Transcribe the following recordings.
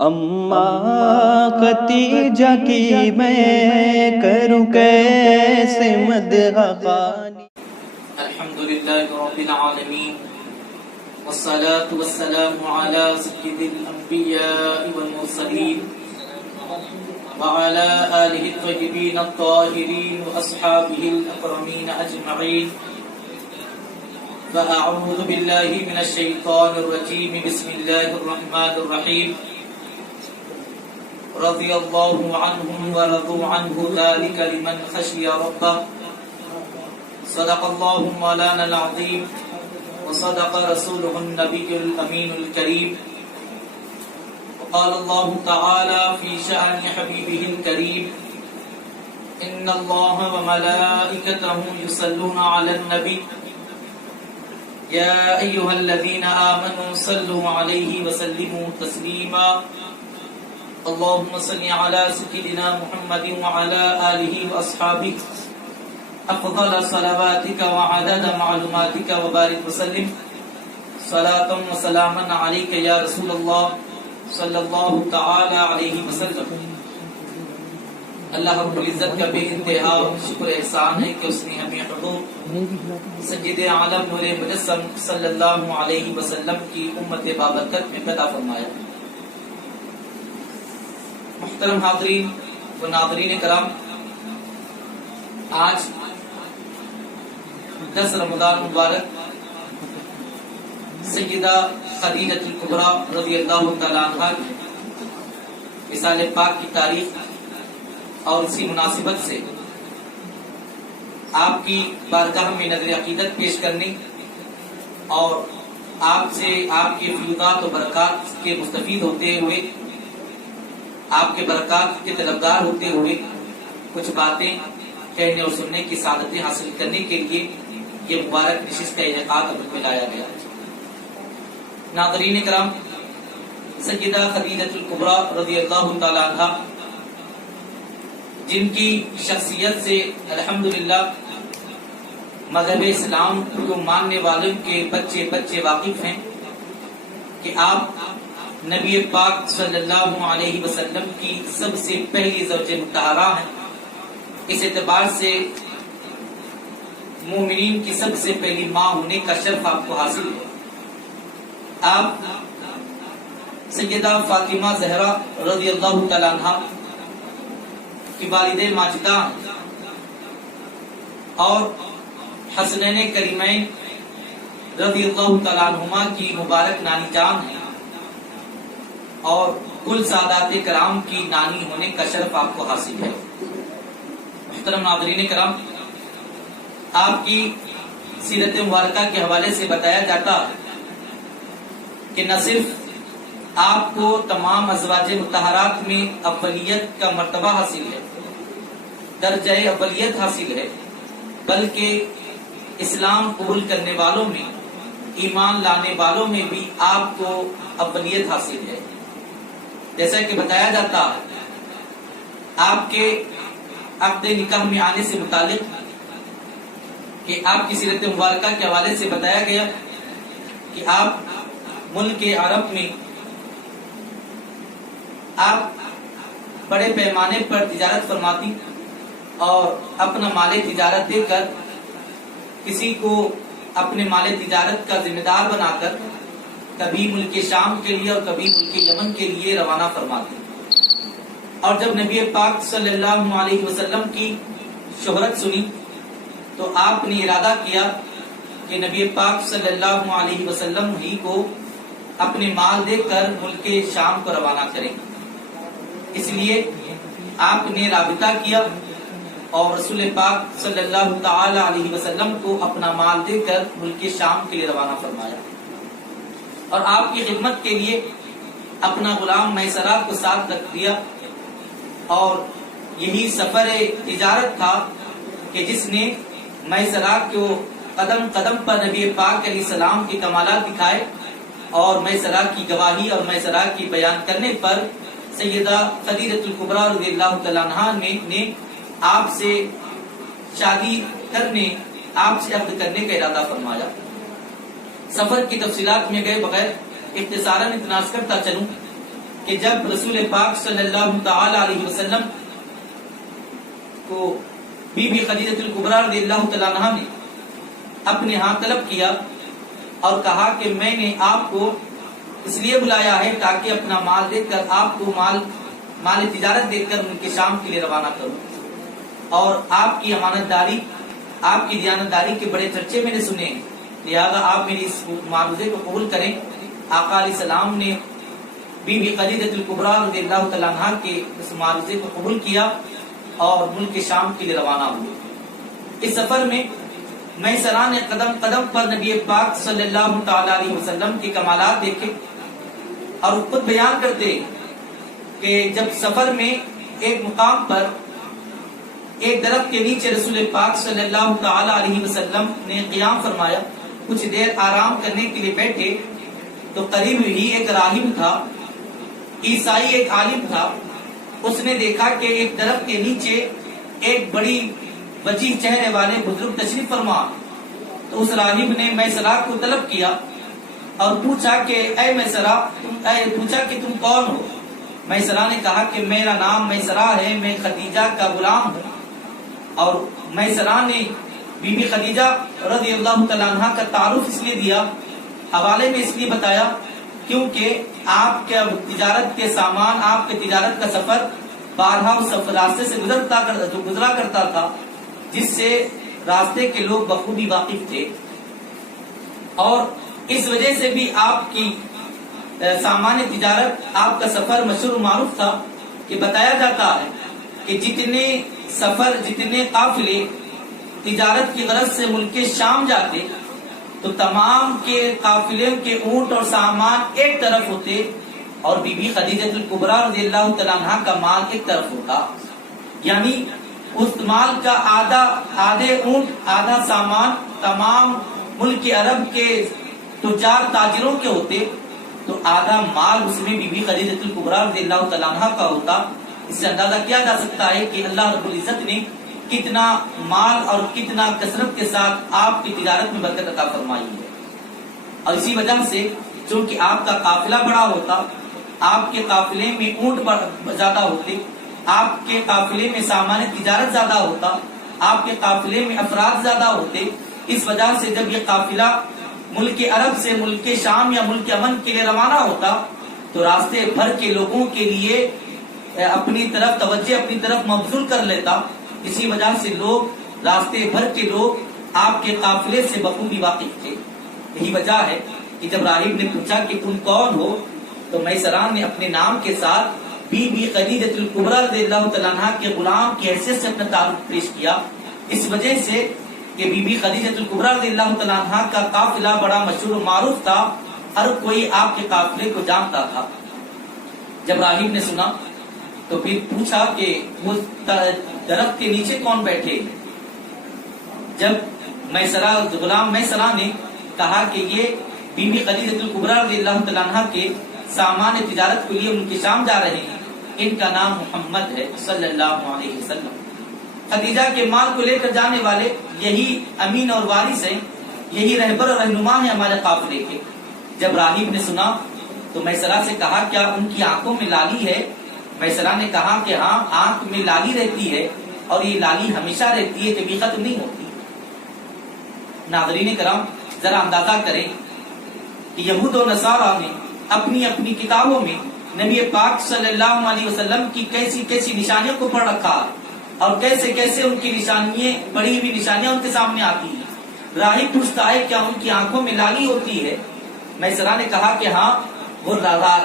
اماں خدیجہ کی میں کروں کیسے مدح خوانی۔ الحمدللہ رب العالمین والصلاة والسلام على سید الانبیاء والمرسلین وعلى آلہ الطیبین الطاہرین واصحابہ الاکرمین اجمعین۔ فاعوذ باللہ من الشیطان الرجیم، بسم اللہ الرحمن الرحیم۔ رضی اللہ عنہم ورضوا عنہ ذلک لمن خشی ربہ۔ صدق اللہ مولانا العظیم وصدق رسولہ النبی الامین الکریم۔ وقال اللہ تعالی فی شأن حبیبہ الکریم، ان اللہ وملائکتہ یصلون علی النبی یا ایہا الذین آمنوا صلوا علیہ وسلموا تسلیما۔ اللہم صل علی سیدنا محمد وعلی آلہ واصحابہ افضل صلواتک وعدد معلوماتک وبارک وسلم صلاۃ وسلاما علیک یا رسول اللہ صلی اللہ تعالی علیہ وسلم۔ اللہ رب العزت کا بے انتہا شکر احسان ہے کہ اس نے ہمیں حضور سید عالم نور مجسم صلی اللہ علیہ وسلم کی امت بابرکت میں پیدا فرمایا۔ محترم حاضرین و ناظرین کرام، آج 10 رمضان مبارک سیدہ خدیجہ الکبریٰ رضی اللہ تعالیٰ عنہا وصال پاک کی تاریخ اور اسی مناسبت سے آپ کی بارگاہ میں نظر عقیدت پیش کرنے اور آپ سے آپ کے فیوضات و برکات کے مستفید ہوتے ہوئے، آپ کے برکات کے طلبگار ہوتے ہوئے کچھ باتیں کہنے اور سننے کی سعادتیں حاصل کرنے کے لیے یہ مبارک نشست کا انعقاد عمل میں لایا گیا۔ ناظرین کرام، سیدہ خدیجہ الکبریٰ رضی اللہ تعالی عنہا جن کی شخصیت سے الحمدللہ مذہب اسلام کو ماننے والوں کے بچے واقف ہیں کہ آپ نبی پاک صلی اللہ علیہ وسلم کی سب سے پہلی زوج مطہرہ ہیں۔ اس اعتبار سے مومنین کی سب سے پہلی ماں ہونے کا شرف آپ کو حاصل ہے۔ آپ سیدہ فاطمہ زہرا رضی اللہ تعالی عنہا کی والدہ ماجدہ اور حسنین کریمین رضی اللہ تعالی عنہما کی مبارک نانی جان ہیں اور کل سادات کرام کی نانی ہونے کا شرف آپ کو حاصل ہے۔ محترم ناظرین کرام، آپ کی سیرت مبارکہ کے حوالے سے بتایا جاتا کہ نہ صرف آپ کو تمام ازواج مطہرات میں اولیت کا مرتبہ حاصل ہے، درجہ اولیت حاصل ہے، بلکہ اسلام قبول کرنے والوں میں، ایمان لانے والوں میں بھی آپ کو اولیت حاصل ہے۔ جیسا کہ بتایا جاتا آپ کے عقد نکاح میں آنے سے متعلق کہ آپ کی سیرت مبارکہ کے حوالے سے بتایا گیا کہ آپ ملک عرب میں آپ بڑے پیمانے پر تجارت فرماتی اور اپنا مال تجارت دے کر کسی کو اپنے مال تجارت کا ذمہ دار بنا کر کبھی ملک شام کے لیے اور کبھی ملک یمن کے لیے روانہ فرماتے۔ اور جب نبی پاک صلی اللہ علیہ وسلم کی شہرت سنی تو آپ نے ارادہ کیا کہ نبی پاک صلی اللہ علیہ وسلم ہی کو اپنے مال دے کر ملک شام کو روانہ کریں۔ اس لیے آپ نے رابطہ کیا اور رسول پاک صلی اللہ تعالی علیہ وسلم کو اپنا مال دے کر ملک شام کے لیے روانہ فرمایا اور آپ کی خدمت کے لیے اپنا غلام میسرہ کو ساتھ رکھ دیا۔ اور یہی سفر تجارت تھا کہ جس نے میسرہ کو قدم قدم پر نبی پاک علیہ السلام کے کمالات دکھائے اور میسرہ کی گواہی اور میسرہ کی بیان کرنے پر سیدہ خدیجہ الکبریٰ رضی اللہ تعالیٰ عنہا نے آپ سے شادی کرنے، آپ سے عقد کرنے کا ارادہ فرمایا۔ سفر کی تفصیلات میں گئے بغیر اختصاراً اتنا عرض کرتا چلوں کہ جب رسول پاک صلی اللہ تعالی علیہ وسلم کو بی بی خدیجہ الکبریٰ رضی اللہ تعالیٰ عنہا نے اپنے ہاں طلب کیا اور کہا کہ میں نے آپ کو اس لیے بلایا ہے تاکہ اپنا مال دے کر آپ کو مال تجارت دے کر ان کے شام کے لیے روانہ کروں، اور آپ کی امانت داری، آپ کی دیانتداری کے بڑے چرچے میں نے سنے ہیں، لہذا آپ میری اس معروضے کو قبول کریں۔ آقا علیہ السلام نے بی بی خدیجہ الکبریٰ رضی اللہ تعالیٰ عنہا کے اس معروضے کو قبول کیا اور ملک شام کے لیے روانہ ہوئے۔ اس سفر میں میسرہ نے قدم قدم پر نبی پاک صلی اللہ تعالی علیہ وسلم کے کمالات دیکھے، اور خود بیان کرتے کہ جب سفر میں ایک مقام پر ایک درخت کے نیچے رسول پاک صلی اللہ تعالی علیہ وسلم نے قیام فرمایا، کچھ دیر آرام کرنے کے لیے بیٹھے تو قریب ہی ایک راہب تھا، عیسائی ایک عالم تھا، اس نے دیکھا کہ ایک درخت کے نیچے ایک بڑی وجیح چہرے والے بزرگ تشریف فرما، تو اس راہب نے میسرہ کو طلب کیا اور پوچھا کہ اے میسرہ، پوچھا کہ تم کون ہو؟ میسرہ نے کہا کہ میرا نام میسرہ ہے، میں خدیجہ کا غلام ہوں۔ اور میسرہ نے بی بی خدیجہ رضی اللہ تعالیٰ عنہ کا تعارف اس لیے دیا، حوالے میں اس لیے بتایا کیونکہ آپ کے تجارت کے سامان، آپ کے تجارت کا سفر بارہا اس راستے سے گزرا کرتا تھا جس سے راستے کے لوگ بخوبی واقف تھے، اور اس وجہ سے بھی آپ کی سامان تجارت، آپ کا سفر مشہور و معروف تھا کہ بتایا جاتا ہے کہ جتنے سفر، جتنے قافلے تجارت کی غرض سے ملک شام جاتے تو تمام کے قافلے کے اونٹ اور سامان ایک طرف ہوتے اور بی بی خدیجہ الکبریٰ رضی اللہ تعالیٰ عنہا کا مال ایک طرف ہوتا، یعنی اس مال کا آدھے اونٹ آدھا سامان تمام ملک عرب کے تجار تاجروں کے ہوتے، تو آدھا مال اس میں بی بی خدیجہ الکبریٰ رضی اللہ تعالیٰ عنہا کا ہوتا۔ اس سے اندازہ کیا جا سکتا ہے کہ اللہ رب العزت نے کتنا مال اور کتنا کثرت کے ساتھ آپ کی تجارت میں برکت عطا فرمائی ہے۔ اور اسی وجہ سے چونکہ آپ کا قافلہ بڑا ہوتا، آپ کے قافلے میں اونٹ زیادہ ہوتے، آپ کے قافلے میں سامان تجارت زیادہ ہوتا، آپ کے قافلے میں افراد زیادہ ہوتے، اس وجہ سے جب یہ قافلہ ملک عرب سے ملک شام یا ملک امن کے لیے روانہ ہوتا تو راستے بھر کے لوگوں کے لیے اپنی طرف توجہ اپنی طرف مبذول کر لیتا، اسی وجہ سے لوگ راستے بھر کے لوگ آپ کے قافلے سے بخوبی واقف تھے۔ یہی وجہ ہے کہ جب راہب نے پوچھا کہ تم کون ہو تو میسرہ نے اپنے نام کے ساتھ بی بی خدیجہ الکبریٰ رضی اللہ تعالیٰ عنہا کے غلام کی حیثیت سے اپنا تعارف پیش کیا، اس وجہ سے کہ بی بی خدیجہ الکبریٰ رضی اللہ تعالیٰ عنہا کا قافلہ بڑا مشہور و معروف تھا، ہر کوئی آپ کے قافلے کو جانتا تھا۔ جب راہب نے سنا تو پھر پوچھا کہ وہ درخت کے نیچے کون بیٹھے؟ جب غلام میسرہ نے کہا کہ یہ بی بی خدیجہ الکبریٰ رضی اللہ تعالیٰ عنہا کے سامان تجارت کے لیے ان کے شام جا رہے ہیں، ان کا نام محمد ہے صلی اللہ علیہ وسلم، خدیجہ کے مال کو لے کر جانے والے یہی امین اور وارث ہیں، یہی رہبر اور رہنما ہیں ہمارے قافلے کے۔ جب راہب نے سنا تو میسرہ سے کہا کیا ان کی آنکھوں میں لالی ہے؟ میسرہ نے کہا کہ ہاں، آنکھ میں لالی رہتی ہے اور یہ لالی ہمیشہ رہتی ہے، کبھی ختم نہیں ہوتی۔ ناظرین کرام، ذرا اندازہ کریں کہ یہود و نصارہ نے اپنی اپنی کتابوں میں نبی پاک صلی اللہ علیہ وسلم کی کیسی کیسی نشانیوں کو پڑھ رکھا ہے اور کیسے کیسے ان کی نشانیاں، پڑھی ہوئی نشانیاں ان کے سامنے آتی ہیں۔ راہب پوچھتا ہے کیا ان کی آنکھوں میں لالی ہوتی ہے؟ میسرہ نے کہا کہ ہاں، وہ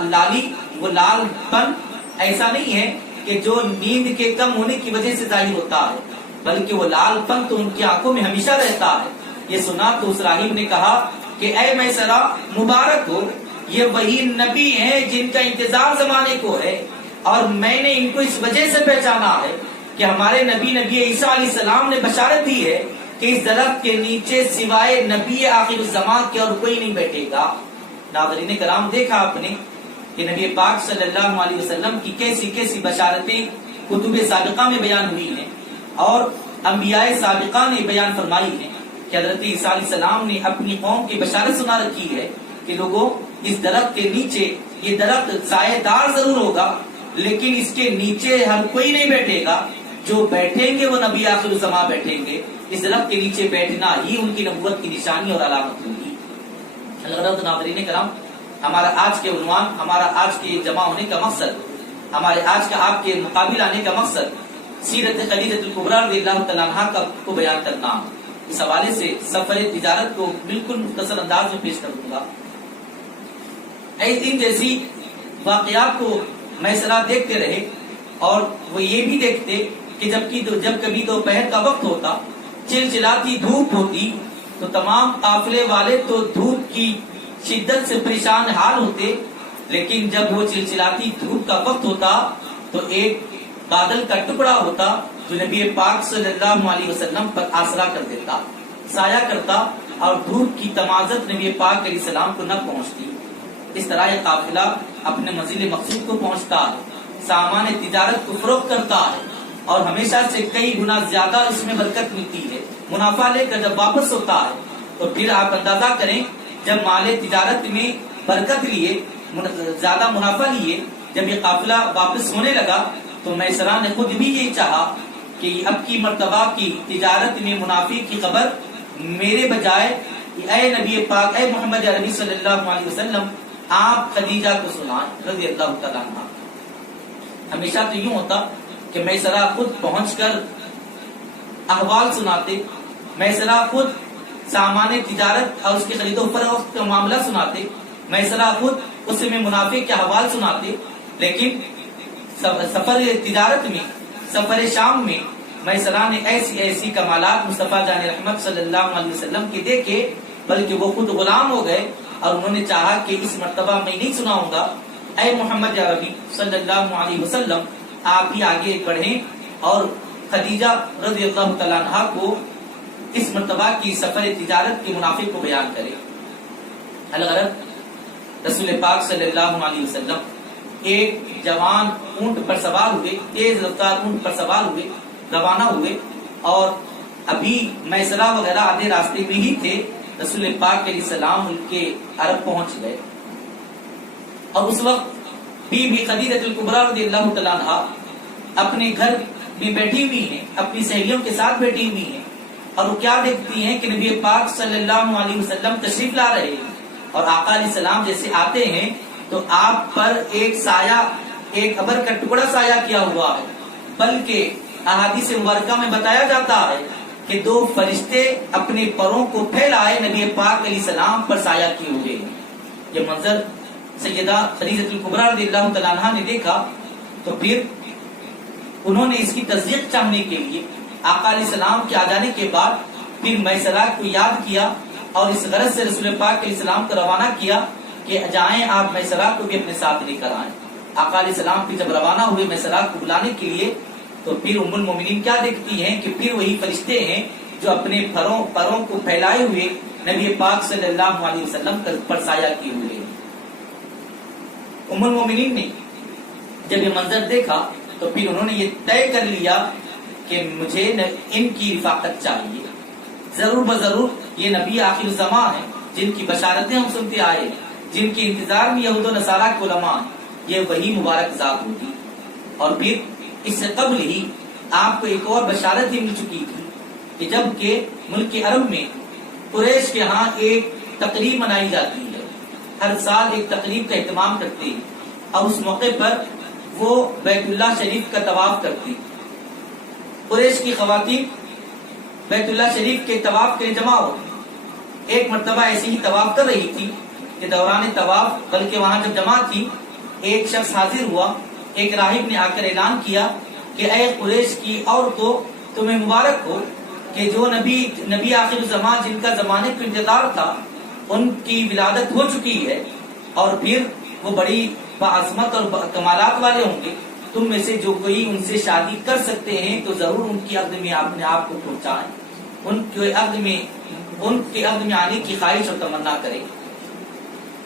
لالی، وہ لال پن ایسا نہیں ہے کہ جو نیند کے کم ہونے کی وجہ سے ظاہر ہوتا ہے، بلکہ وہ لال پن تو ان کی آنکھوں میں ہمیشہ رہتا ہے۔ یہ سنا تو اس راہب نے کہا کہ اے میسرہ، مبارک ہو، یہ وہی نبی ہیں جن کا انتظار زمانے کو ہے، اور میں نے ان کو اس وجہ سے پہچانا ہے کہ ہمارے نبی عیسیٰ علیہ السلام نے بشارت دی ہے کہ اس درخت کے نیچے سوائے نبی آخر الزمان کے اور کوئی نہیں بیٹھے گا۔ ناظرین کرام، دیکھا آپ نے کہ نبی پاک صلی اللہ علیہ وسلم کی کیسی کیسی بشارتیں کتب سابقہ میں بیان ہوئی ہیں اور انبیاء سابقہ نے بیان فرمائی ہیں کہ حضرت عیسیٰ علیہ السلام نے اپنی قوم کی بشارت سنا رکھی ہے کہ لوگوں، اس درخت کے نیچے یہ درخت سایہ دار ضرور ہوگا لیکن اس کے نیچے ہر کوئی نہیں بیٹھے گا، جو بیٹھیں گے وہ نبی آخر الزمان بیٹھیں گے، اس درخت کے نیچے بیٹھنا ہی ان کی نبوت کی نشانی اور علامت ہوگی۔ حضرت ناظرین کرام، ہمارا آج کے عنوان، ہمارا آج کے جمع ہونے کا مقصد، ہمارے آج کا آپ کے مقابل آنے کا مقصد سیرت خدیجہ الکبریٰ رضی اللہ تعالیٰ عنہا کو بیان کرنا۔ اس حوالے سے سفر تجارت کو بالکل مختصر انداز میں پیش کروں گا۔ ان جیسی واقعات کو میسرا دیکھتے رہے اور وہ یہ بھی دیکھتے کہ جب کبھی دوپہر کا وقت ہوتا، چلچلاتی دھوپ ہوتی تو تمام قافلے والے تو دھوپ کی شدت سے پریشان حال ہوتے، لیکن جب وہ چلچلاتی دھوپ کا وقت ہوتا تو ایک بادل کا ٹکڑا ہوتا جو نبی پاک صلی اللہ علیہ وسلم پر آسرا کر دیتا، سایہ کرتا اور دھوپ کی تمازت نبی پاک علیہ السلام کو نہ پہنچتی۔ اس طرح یہ قافلہ اپنے منزل مقصود کو پہنچتا ہے، سامان تجارت کو فروخت کرتا ہے اور ہمیشہ سے کئی گنا زیادہ اس میں برکت ملتی ہے۔ منافع لے کر جب واپس ہوتا ہے تو پھر آپ اندازہ کریں، جب مال تجارت میں برکت لیے، زیادہ منافع لیے، جب یہ قافلہ واپس ہونے لگا تو میسرا نے خود بھی یہ چاہا کہ اب کی مرتبہ کی تجارت میں منافع کی خبر میرے بجائے اے نبی پاک، اے محمد عربی صلی اللہ علیہ وسلم، آپ خدیجہ کو سنائیں رضی اللہ تعالیٰ عنہ۔ ہمیشہ تو یوں ہوتا کہ میسرا خود پہنچ کر احوال سناتے، میسرا خود سامان تجارت اور اس کی خرید و فروخت کا معاملہ سناتے، میسرا خود اس میں منافع کے احوال سناتے، لیکن سفر تجارت میں، سفر شام میں میسرا نے ایسی کمالات مصطفیٰ جان رحمت صلی اللہ علیہ وسلم کے دیکھے، بلکہ وہ خود غلام ہو گئے اور انہوں نے چاہا کہ اس مرتبہ میں نہیں سناؤں گا، اے محمد عربی صلی اللہ علیہ وسلم آپ ہی آگے بڑھیں اور خدیجہ رضی اللہ تعالیٰ عنہ کو اس مرتبہ کی سفر تجارت کے منافع کو بیان کرے۔ الغرض رسول پاک صلی اللہ علیہ وسلم ایک جوان اونٹ پر سوار ہوئے، تیز رفتار اونٹ پر سوار ہوئے، روانہ ہوئے اور ابھی میسرا وغیرہ آدھے راستے میں ہی تھے، رسول پاک علیہ السلام ان کے عرب پہنچ گئے اور اس وقت بی بی خدیجہ الکبریٰ رضی اللہ تعالیٰ عنہا اپنے گھر میں بیٹھی ہوئی ہیں، اپنی سہیلیوں کے ساتھ بیٹھی ہوئی ہیں اور وہ کیا دیکھتی ہیں کہ نبی پاک صلی اللہ علیہ وسلم تشریف لا رہے ہیں اور آقا علیہ السلام جیسے آتے ہیں تو آپ پر ایک سایہ، ایک ابر کا ٹکڑا سایہ کیا ہوا ہے، بلکہ احادیث مبارکہ میں بتایا جاتا ہے کہ دو فرشتے اپنے پروں کو پھیلائے نبی پاک علیہ السلام پر سایہ کیے ہوئے ہیں۔ یہ منظر سیدہ خدیجہ الکبریٰ رضی اللہ تعالیٰ عنہا نے دیکھا تو پھر انہوں نے اس کی تصدیق چاہنے کے لیے آقا علیہ السلام کے آ جانے کے بعد پھر میسرا کو یاد کیا اور اس غرض سے رسول پاک علیہ السلام کو روانہ کیا کہ جائیں آپ میسرا کو بھی اپنے ساتھ لے کر آئیں۔ آقا علیہ السلام پھر جب روانہ ہوئے میسرا کو بلانے کے لیے تو پھر ام المومنین کیا دیکھتی ہیں کہ پھر وہی فرشتے ہیں جو اپنے پروں کو پھیلائے ہوئے نبی پاک صلی اللہ علیہ وسلم پر سایہ کیے ہوئے ہیں۔ ام المومنین نے جب یہ منظر دیکھا تو پھر انہوں نے یہ طے کر لیا کہ مجھے ان کی رفاقت چاہیے، ضرور بضرور یہ نبی آخر الزمان ہے جن کی بشارتیں ہم سنتے آئے، جن کے انتظار میں یہود و نصارہ کے علماء ہیں، یہ وہی مبارک ذات ہوگی۔ اور پھر اس سے قبل ہی آپ کو ایک اور بشارت بھی مل چکی تھی کہ جب کہ ملک عرب میں قریش کے ہاں ایک تقریب منائی جاتی ہے، ہر سال ایک تقریب کا اہتمام کرتے ہیں اور اس موقع پر وہ بیت اللہ شریف کا طواف کرتی۔ قریش کی خواتین بیت اللہ شریف کے طواف کے لیے جمع ہوئی، ایک مرتبہ ایسے ہی طواف کر رہی تھی کہ دوران طواف، بلکہ وہاں جب جمع تھی ایک شخص حاضر ہوا، ایک راہب نے آ کر اعلان کیا کہ اے قریش کی عورتوں، تمہیں مبارک ہو کہ جو نبی آخر الزمان جن کا زمانے کا انتظار تھا ان کی ولادت ہو چکی ہے اور پھر وہ بڑی باعظمت اور کمالات والے ہوں گے، تم میں سے جو کوئی ان سے شادی کر سکتے ہیں تو ضرور ان کی عقد میں اپنے آپ کو پہنچائیں، ان کے عقد میں آنے کی خواہش اور تمنا کریں۔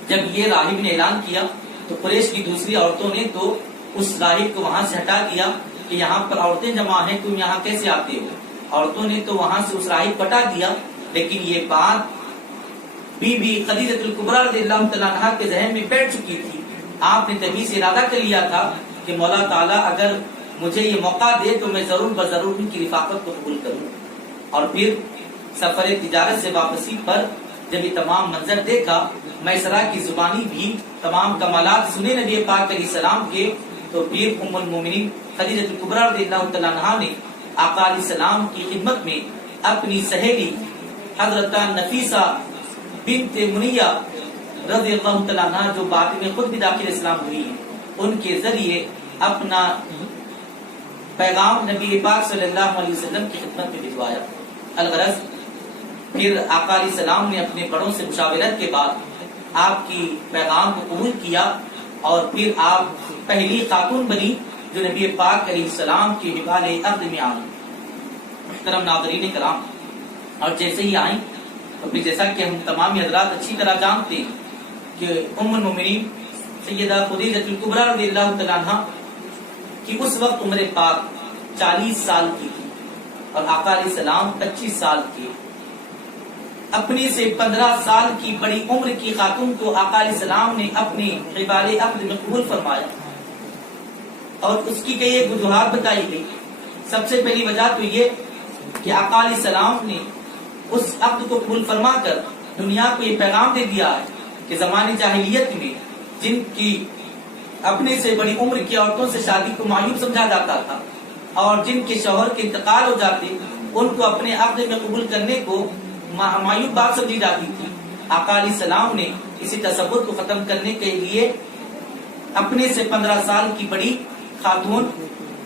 جب یہ راہب نے اعلان کیا تو قریش کی دوسری عورتوں نے تو اس راہب کو وہاں سے ہٹا دیا کہ یہاں پر عورتیں جمع ہیں، تم یہاں کیسے آتے ہو؟ عورتوں نے تو وہاں سے اس راہب ہٹا دیا، لیکن یہ بات بی بی خدیجہ الکبریٰ رضی اللہ تعالیٰ عنہا کے ذہن میں بیٹھ چکی تھی آپ نے تبھی سے ارادہ کر لیا تھا کہ مولا تعالیٰ اگر مجھے یہ موقع دے تو میں ضرور بضرور ان کی رفاقت کو قبول کروں. اور پھر سفر تجارت سے واپسی پر جب یہ تمام منظر دیکھا، میسرہ کی زبانی بھی تمام کمالات سنے نبی پاک علیہ السلام کے، تو پھر ام المومنین خدیجہ کبریٰ رضی اللہ تعالیٰ عنہا نے آقا علیہ السلام کی خدمت میں اپنی سہیلی حضرت نفیسہ بنت منیہ رضی اللہ تعالیٰ عنہ، جو بعد میں خود بھی داخل اسلام ہوئی ہیں، ان کے ذریعے اپنا پیغام نبی پاک صلی اللہ علیہ وسلم کی خدمت میں بھجوایا. الغرض پھر آقا علیہ السلام نے اپنے بڑوں سے مشاورت کے بعد آپ کی پیغام کو قبول کیا، اور پھر آپ پہلی خاتون بنی جو نبی پاک علیہ السلام کی حبال عقد میں آئیں. محترم ناظرین کرام، اور جیسے ہی آئیں تو پھر جیسا کہ ہم تمام حضرات اچھی طرح جانتے ہیں کہ ام المومنین سیدہ خدیجہ کبریٰ رضی اللہ تعالیٰ عنہا کہ اس وقت عمر پاک 40 سال کی تھی اور آقا علیہ السلام 25 سال کے. اپنی سے 15 سال کی بڑی عمر کی خاتون کو آقا علیہ السلام نے اپنی حبال عقد میں قبول فرمایا، اور اس کی کئی ایک وجوہات بتائی گئی. سب سے پہلی وجہ تو یہ کہ آقا علیہ السلام نے اس عقد کو قبول فرما کر دنیا کو یہ پیغام دے دیا ہے کہ زمانے جاہلیت میں جن کی اپنے سے بڑی عمر کی عورتوں سے شادی کو معیوب سمجھا جاتا تھا، اور جن کے شوہر کے انتقال ہو جاتے ان کو اپنے عقد میں قبول کرنے کو معیوب بات سمجھی جاتی تھی، آقا علیہ السلام نے اسی تصور کو ختم کرنے کے لیے اپنے سے 15 سال کی بڑی خاتون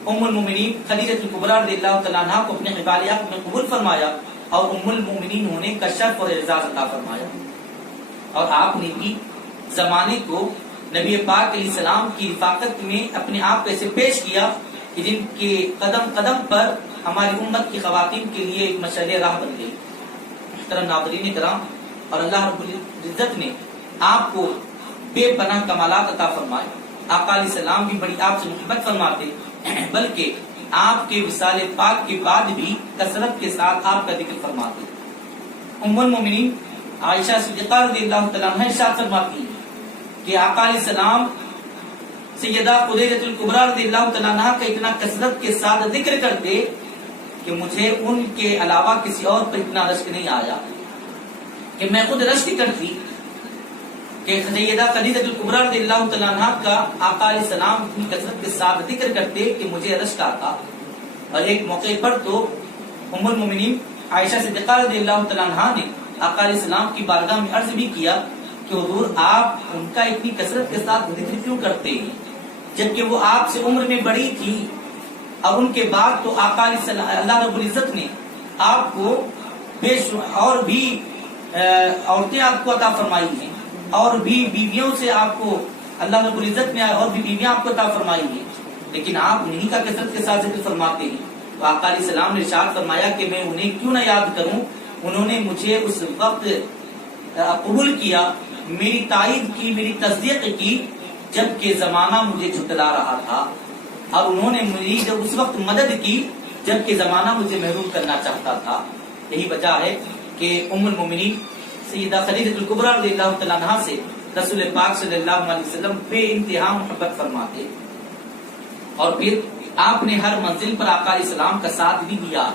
ام المومنین خدیجہ کبریٰ رضی اللہ تعالیٰ عنہا کو اپنے حبال عقد میں قبول فرمایا، اور ام المومنین ہونے کا شرف اور اعزاز عطا فرمایا. اور آپ نے بھی زمانے کو نبی پاک علیہ السلام کی رفاقت میں اپنے آپ کو ایسے پیش کیا کہ جن کے قدم قدم پر ہماری امت کی خواتین کے لیے ایک مشعل راہ بن گئی. محترم ناظرین کرام، اور اللہ رب العزت نے آپ کو بے پناہ کمالات عطا فرمائے. آقا علیہ السلام بھی بڑی آپ سے محبت فرماتے، بلکہ آپ کے وصال پاک کے بعد بھی کثرت کے ساتھ آپ کا ذکر فرماتے. ام المومنین عائشہ صدیقہ رضی اللہ تعالیٰ عنہ ارشاد فرماتی کہ آقا علیہ السلام سیدہ خدیجہ کبریٰ رضی اللہ تعالیٰ عنہ کا اتنا کثرت کے ساتھ ذکر کرتے کہ مجھے ان کے علاوہ کسی اور پر اتنا رشک نہیں آیا کہ میں خود رشک کرتی کہ سیدہ خدیجہ کبریٰ رضی اللہ تعالیٰ عنہ کا آقا علیہ السلام اتنی کثرت کے ساتھ ذکر کرتے کہ مجھے رشک آتا. اور ایک موقع پر تو ام المومنین عائشہ صدیقہ رضی اللہ تعالیٰ عنہ نے آقا علیہ السلام کی بارگاہ میں عرض بھی کیا کہ حضور آپ ان کا اتنی کثرت کے ساتھ ذکر کیوں کرتے ہیں، جبکہ وہ آپ سے عمر میں بڑی تھی، اور ان کے بعد تو آقا علیہ السلام اللہ رب العزت نے آپ کو اور بھی عورتیں آپ کو عطا فرمائی ہیں، اور بھی بیویوں سے آپ کو اللہ رب العزت نے اور بھی بیویاں آپ کو عطا فرمائی ہیں، لیکن آپ انہیں کا کثرت کے ساتھ ذکر فرماتے ہیں. تو آقا علیہ السلام نے ارشاد فرمایا کہ میں انہیں کیوں نہ یاد کروں، انہوں نے مجھے اس وقت قبول کیا، میری تائید کی، میری تصدیق کی جبکہ زمانہ مجھے جھٹلا رہا تھا، اور انہوں نے میری اس وقت مدد کی جبکہ زمانہ مجھے محروم کرنا چاہتا تھا. یہی وجہ ہے کہ ام المومنین سیدہ خدیجہ کبریٰ رضی اللہ تعالیٰ عنہا سے رسول پاک صلی اللہ علیہ وسلم بے انتہا محبت فرماتے. اور پھر آپ نے ہر منزل پر آقا علیہ السلام کا ساتھ بھی دیا،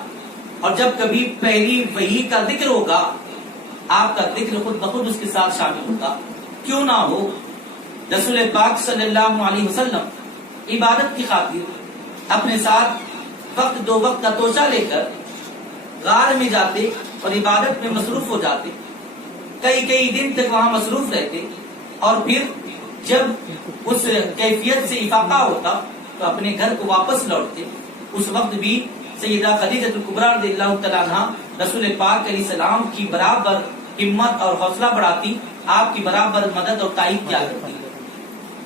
اور جب کبھی پہلی وحی کا ذکر ہوگا آپ کا ذکر خود بخود اس کے ساتھ شامل ہوگا. کیوں نہ ہو، رسول پاک صلی اللہ علیہ وسلم عبادت کی خاطر اپنے ساتھ وقت دو وقت کا توشہ لے کر غار میں جاتے اور عبادت میں مصروف ہو جاتے، کئی دن تک وہاں مصروف رہتے، اور پھر جب اس کیفیت سے افاقہ ہوتا تو اپنے گھر کو واپس لوٹتے. اس وقت بھی سیدہ خدیجہ کبریٰ رضی اللہ تعالیٰ عنہ رسول پاک علیہ السلام کی برابر ہمت اور حوصلہ بڑھاتی، آپ کی برابر مدد اور تائید کیا کرتی.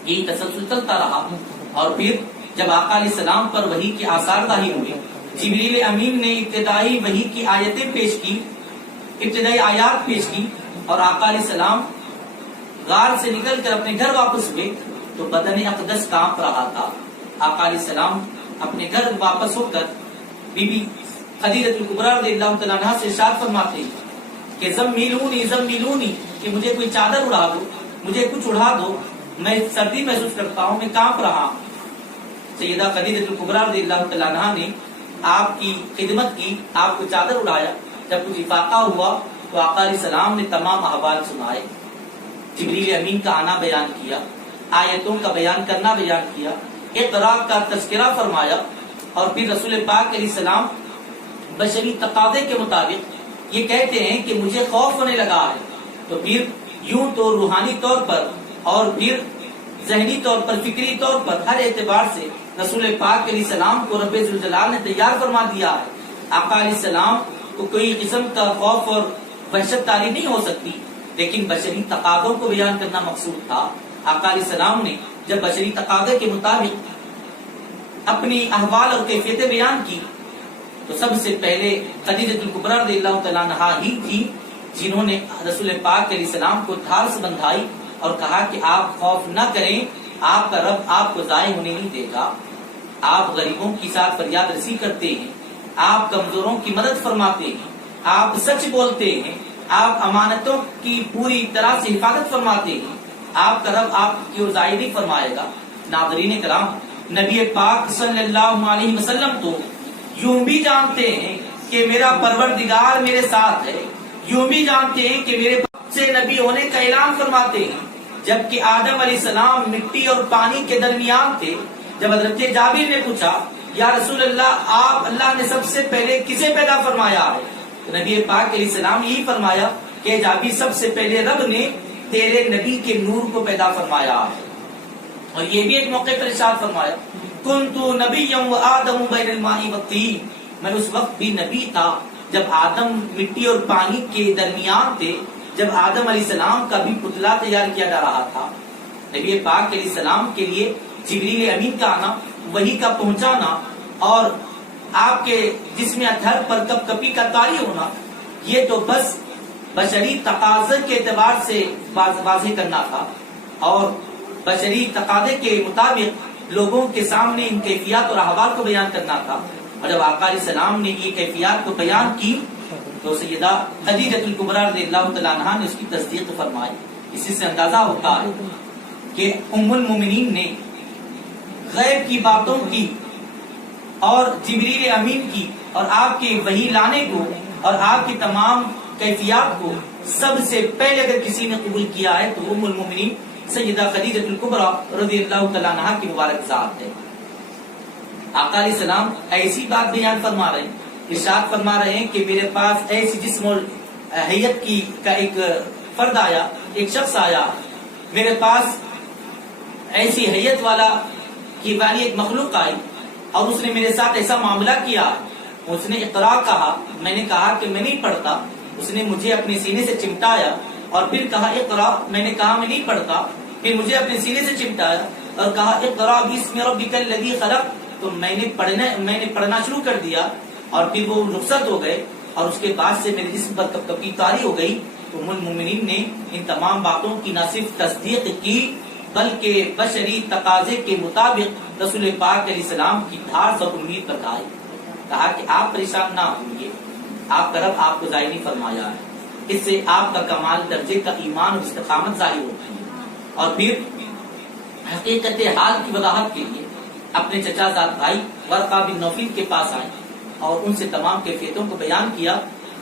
یہ تسلسل چلتا رہا، اور پھر جب آقا علیہ السلام پر وحی کے آثار ظاہر ہوئے، جبریل امین نے ابتدائی وحی کی آیتیں پیش کی، ابتدائی آیات پیش کی، اور آقا علیہ السلام غار سے نکل کر اپنے گھر واپس ہوئے تو بدن اقدس کانپ رہا تھا. آقا علیہ السلام اپنے گھر واپس ہو کر بی بی خدیجہ کبریٰ رضی اللہ تعالیٰ عنہا سے ارشاد فرماتے کہ زمیلونی زمیلونی، کہ مجھے کوئی چادر اڑا دو، مجھے کچھ اڑا دو. میں سردی محسوس کرتا ہوں، میں کانپ رہا ہوں۔ سیدہ خدیجہ کبریٰ رضی اللہ تعالیٰ عنہا نے آپ کی خدمت کی، آپ کو چادر اڑایا۔ جب کچھ افاقہ ہوا تو آقا علیہ السلام نے تمام احوال سنائے، جبریل امین کا آنا بیان کیا، آیتوں کا بیان کرنا بیان کیا، اقرا کا تذکرہ فرمایا، اور پھر رسول پاک علیہ السلام بشری تقاضے کے مطابق یہ کہتے ہیں کہ مجھے خوف ہونے لگا ہے، تو پھر یوں تو روحانی طور پر اور پھر ذہنی طور پر، فکری طور پر، ہر اعتبار سے رسول پاک علیہ السلام کو رب ذوالجلال نے تیار فرما دیا ہے۔ آقا علیہ السلام کو کوئی قسم کا خوف اور وحشت طاری نہیں ہو سکتی، لیکن بشری تقاضوں کو بیان کرنا مقصود تھا۔ آقا علیہ السلام نے جب بشری تقاضے کے مطابق اپنی احوال اور کیفیتیں بیان کی تو سب سے پہلے خدیجہ کبریٰ رضی اللہ تعالیٰ عنہا ہی تھی جنہوں نے رسول پاک علیہ السلام کو دھار سے بندھائی اور کہا کہ آپ خوف نہ کریں، آپ کا رب آپ کو ضائع ہونے نہیں دے گا۔ آپ غریبوں کی ساتھ فریاد رسی کرتے ہیں، آپ کمزوروں کی مدد فرماتے ہیں، آپ سچ بولتے ہیں، آپ امانتوں کی پوری طرح سے حفاظت فرماتے ہیں، آپ کا رب آپ کی ضائع نہیں فرمائے گا۔ ناظرین کرام، نبی پاک صلی اللہ علیہ وسلم تو یوں بھی جانتے ہیں کہ میرا پروردگار میرے ساتھ ہے، یوں بھی جانتے ہیں کہ میرے سے نبی ہونے کا اعلان فرماتے ہیں۔ جبکہ آدم علیہ السلام مٹی اور پانی کے درمیان تھے، جب حضرت جابر نے پوچھا یا رسول اللہ، آپ اللہ نے سب سے پہلے کسے پیدا فرمایا ہے؟ تو نبی پاک علیہ السلام یہی فرمایا کہ جابر سب سے پہلے رب نے تیرے نبی کے نور کو پیدا فرمایا ہے۔ اور یہ بھی ایک موقع پر ارشاد فرمایا، کنتُ نبیًا وآدم بین الماء والطین، میں اس وقت بھی نبی تھا جب آدم مٹی اور پانی کے درمیان تھے، جب آدم علیہ السلام کا بھی پتلا تیار کیا جا رہا تھا۔ نبی پاک علیہ السلام کے لیے جبریل امین کا آنا، وحی کا پہنچانا اور آپ کے جسم اطہر پر کپ کپی کا طاری ہونا، یہ تو بس بشری تقاضے کے اعتبار سے واضح کرنا تھا اور بشری تقاضے کے مطابق لوگوں کے سامنے ان کیفیات اور احوال کو بیان کرنا تھا۔ اور جب آقا علیہ السلام نے یہ کیفیات کو بیان کی تو سیدہ خدیجہ کبریٰ رضی اللہ تعالیٰ عنہا نے اس کی تصدیق فرمائی۔ اسی سے اندازہ ہوتا ہے کہ ام المومنین نے غیب کی باتوں کی اور جبریل امین کی اور آپ کے وحی لانے کو اور آپ کی تمام کیفیات کو سب سے پہلے اگر کسی نے قبول کیا ہے تو ام المومنین سیدہ خدیجہ کبریٰ رضی اللہ تعالیٰ عنہا کی مبارک ذات ہے۔ آقا علیہ السلام ایسی بات بیان فرما رہے ہیں، ارشاد فرما رہے ہیں کہ میرے پاس ایسی جسم و حیت کی کا ایک فرد آیا، ایک شخص آیا، میرے پاس ایسی حیت والا کی والی ایک مخلوق آئی اور اس نے میرے ساتھ ایسا معاملہ کیا، اس نے اقرا کہا، میں نے کہا کہ میں نہیں پڑھتا، اس نے مجھے اپنے سینے سے چمٹایا اور پھر کہا اقرا، میں نے کہا میں نہیں پڑھتا، پھر مجھے اپنے سینے سے چمٹایا اور کہا اقرا باسم ربک الذی خلق، تو میں نے پڑھنا شروع کر دیا اور پھر وہ رخصت ہو گئے اور اس کے بعد سے میرے جسم پر کپ کپی طاری ہو گئی۔ تو ام المومنین نے ان تمام باتوں کی نہ صرف تصدیق کی بلکہ بشری تقاضے کے مطابق رسول پاک علیہ السلام کی دھار اور امید بتائی، کہا کہ آپ پریشان نہ ہوئیے، آپ کا رب آپ کو ضائع نہیں فرمایا ہے، اس سے آپ کا کمال درجے کا ایمان اور استقامت ظاہر ہوتی ہے۔ اور پھر حقیقت حال کی وضاحت کے لیے اپنے چچا زاد بھائی ورقہ بن نوفل کے پاس آئے اور ان سے تمام کیفیتوں کو بیان کیا۔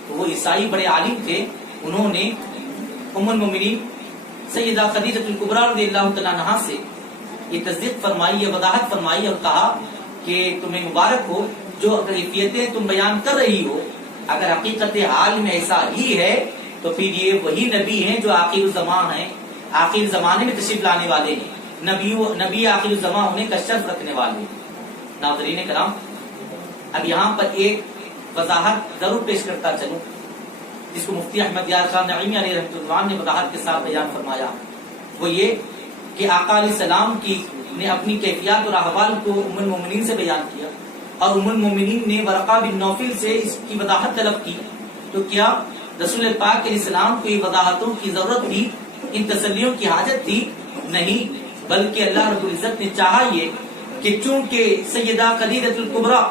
تو وہ عیسائی بڑے عالم تھے، انہوں نے ام المومنین سیدہ خدیجہ کبریٰ رضی اللہ تعالیٰ عنہا سے یہ تصدیق فرمائی، یہ وضاحت فرمائی اور کہا کہ تمہیں مبارک ہو، جو کیفیتیں تم بیان کر رہی ہو اگر حقیقت حال میں ایسا ہی ہے تو پھر یہ وہی نبی ہیں جو آخر الزمان ہیں، آخر زمانے میں تشریف لانے والے ہیں، نبی آخر الزمان ہونے کا شرف رکھنے والے ہیں۔ ناظرین کرام، اب یہاں پر ایک وضاحت ضرور پیش کرتا چلوں جس کو مفتی احمد یار خان نعیمی علیہ رحمۃ اللہ نے وضاحت کے ساتھ بیان فرمایا، وہ یہ کہ آقا علیہ السلام نے اپنی کیفیات اور احوال کو ام المومنین سے بیان کیا اور ام المومنین نے ورقہ بن نوفل سے اس کی وضاحت طلب کی۔ تو کیا رسول پاک علیہ السلام کو یہ وضاحتوں کی ضرورت تھی، ان تسلیوں کی حاجت تھی؟ نہیں، بلکہ اللہ رب العزت نے چاہا یہ کہ چونکہ سیدہ خدیجہ کبریٰ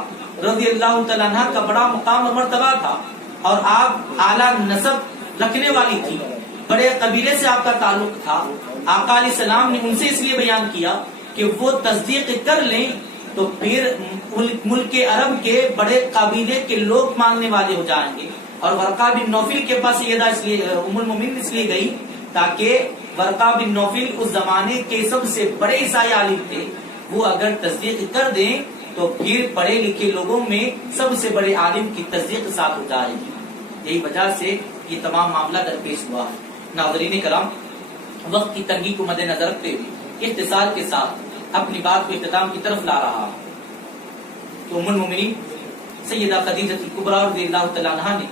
رضی اللہ تعالیٰ عنہ کا بڑا مقام اور مرتبہ تھا اور آپ اعلیٰ نسب رکھنے والی تھی، بڑے قبیلے سے آپ کا تعلق تھا، آقا علیہ السلام نے ان سے اس لیے بیان کیا کہ وہ تصدیق کر لیں تو پھر ملک عرب کے بڑے قبیلے کے لوگ ماننے والے ہو جائیں گے. اور ورقہ بن نوفل کے پاس سیدہ اس لیے ام المومنین اس لیے گئی تاکہ ورقہ بن نوفل اس زمانے کے سب سے بڑے عیسائی عالم تھے، وہ اگر تصدیق کر دیں تو پھر پڑھے لکھے لوگوں میں سب سے بڑے عالم کی تصدیق ساتھ ہو جائے گی. یہی وجہ سے یہ تمام معاملہ درپیش ہوا. ناظرین کرام، وقت کی تنگی کو مد نظر رکھتے ہوئے اختصار کے ساتھ اپنی بات کو اختتام کی طرف لا رہا کہ ام المومنین سیدہ خدیجہ کبریٰ رضی اللہ تعالیٰ عنہا نے